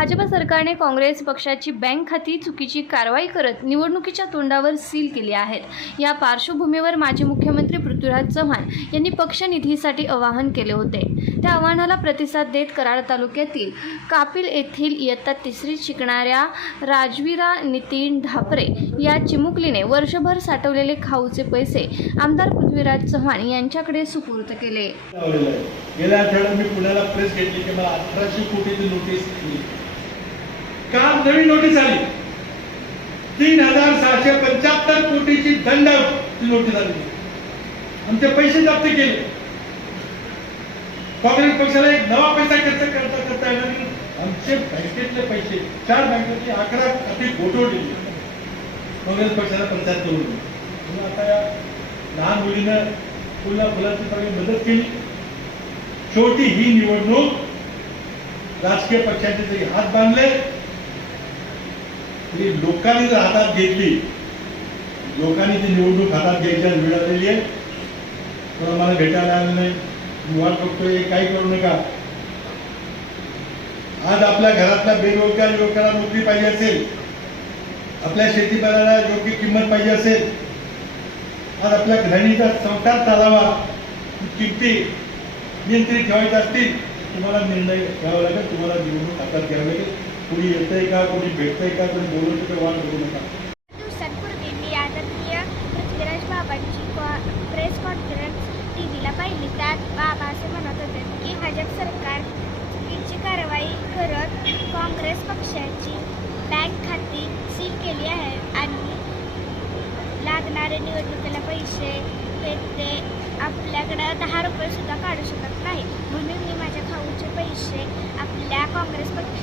भाजप सरकारने काँग्रेस पक्षाची बँक खाती चुकीची कारवाई करत निवडणुकीच्या तोंडावर सील केली आहेत। या पार्श्वभूमीवर माजी मुख्यमंत्री पृथ्वीराज चव्हाण यांनी पक्ष निधीसाठी आवाहन केले होते। त्या आवाहनाला प्रतिसाद देत कराड तालुक्यातील कापिल येथील इयत्ता 3रीत शिकणाऱ्या राजवीरा नितीन ढापरे या चिमुकलीने वर्षभर साठवलेले खाऊचे पैसे आमदार पृथ्वीराज चव्हाण यांच्याकडे सुपूर्द केले। गेल्या आठवड्यात मी पुण्याला प्रेस घेतली की मला 1800 कोटीची नोटीस आली। काल नवीन नोटीस आली 3675 कोटीची दंडाची नोटीस आली। आमचे पैसे जप्त केले। काँग्रेस पक्षाला एक नवा पैसा खर्च करता येणार नाही। आमचे बँकेतले पैसे 4 बँकेतले 11 खाती गोठवली काँग्रेस पक्षाला प्रचार करून। आता या लहान मुलीनं फुलाची सगळी मदत केली। शेवटी ही निवडणूक राजकीय पक्षांचे जरी हात बांधले तरी लोकांनी जर हातात घेतली, लोकांनी ती निवडणूक हातात घ्यायची वेळ आलेली आहे। कोण मला भेटायला आलं नाही, मी वाट बघतोय, काही करू नका। आज आपल्या घरातल्या बेरोजगार युवकाला नोकरी पाहिजे असेल, आपल्या शेतीमालाला योग्य किंमत पाहिजे असेल, आज आपल्या गृहिणीचा संसार चालावा, किमती नियंत्रित ठेवायचे असतील, तुम्हाला निर्णय घ्यावा लागेल, तुम्हाला निवडणूक हातात घ्यावी लागेल। कोणी येतंय का, कोणी भेटतंय का, कोणी बोलवतं का, वाट बघू नका। दिवसांपूर्वी मी आदरणीय पृथ्वीराज बाबांची प्रेस कॉन्फरन्स टीव्हीला पाहिली। त्यात बाबा असे म्हणत होते की भाजप सरकार चुकीची कारवाई करत काँग्रेस पक्षाची बँक खाती सील केली आहे आणि लागणारे निवडणुकीला पैसे ते आपल्याकडे 10 रुपये सुद्धा काढू शकत नाही। म्हणून मी माझ्या खाऊचे पैसे आपल्या काँग्रेस पक्ष